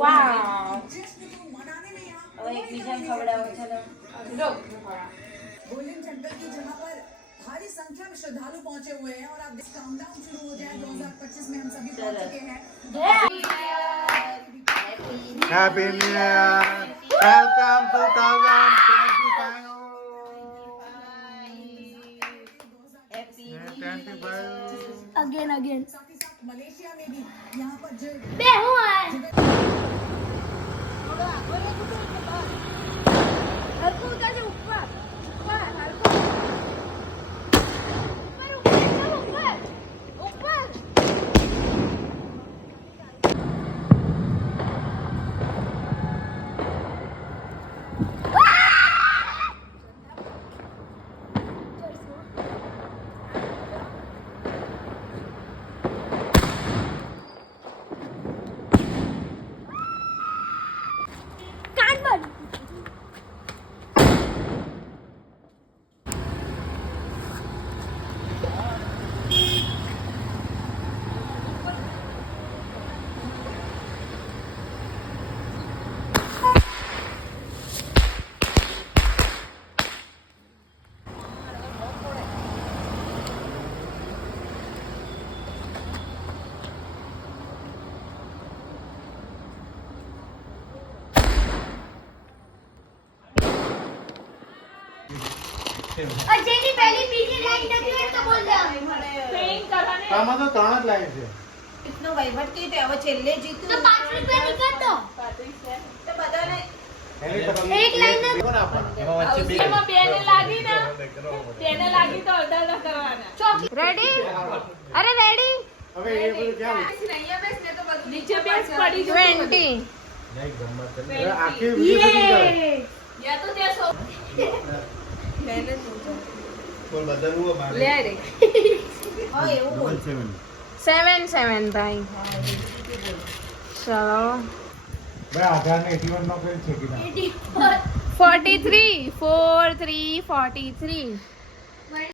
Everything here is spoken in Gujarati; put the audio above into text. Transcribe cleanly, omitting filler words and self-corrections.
વાવ હવે એકબીજાને ખવડાવો ચલો गोल्डन टेम्पल की जगह पर भारी संख्या में श्रद्धालु पहुंचे हुए हैं और आप काउंटडाउन शुरू हो जाए 2025 में हम सभी पहुंच चुके हैं Happy New Year. Welcome to 2025. Again साथ ही साथ मलेशिया में भी यहाँ पर जो बे हुआ है हल्को उधर से ऊपर ऊपर हल्को ऊपर ऊपर कान बंद और जेनी पहली पीछे लाइन નથી હોય તો બોલ દે પેઇન્ટ કરવાને આમાં તો 3 જ લાઈન છે કેટલો વહીવટ કરી તે હવે છેલ્લે જીતું તો 5 રૂપિયા નીકળ દો 35 છે તો બધાને એક લાઈન એમાં વચ્ચે બે એમાં બેને લાગી ને તેને લાગી તો અડધા કરવાના રેડી અરે રેડી હવે એ બધું ક્યાં નીચે બેસ પડી જશે 20 નહીં ગમત કરે આખી વિડિયો શૂટિંગ કરે યા તો તે સો કોલ બદલવું મારે લે રે હા એવું બોલ 7 ભાઈ ચલો ભાઈ આધાર ને 81 નો પેન છે કે ના 43 43 43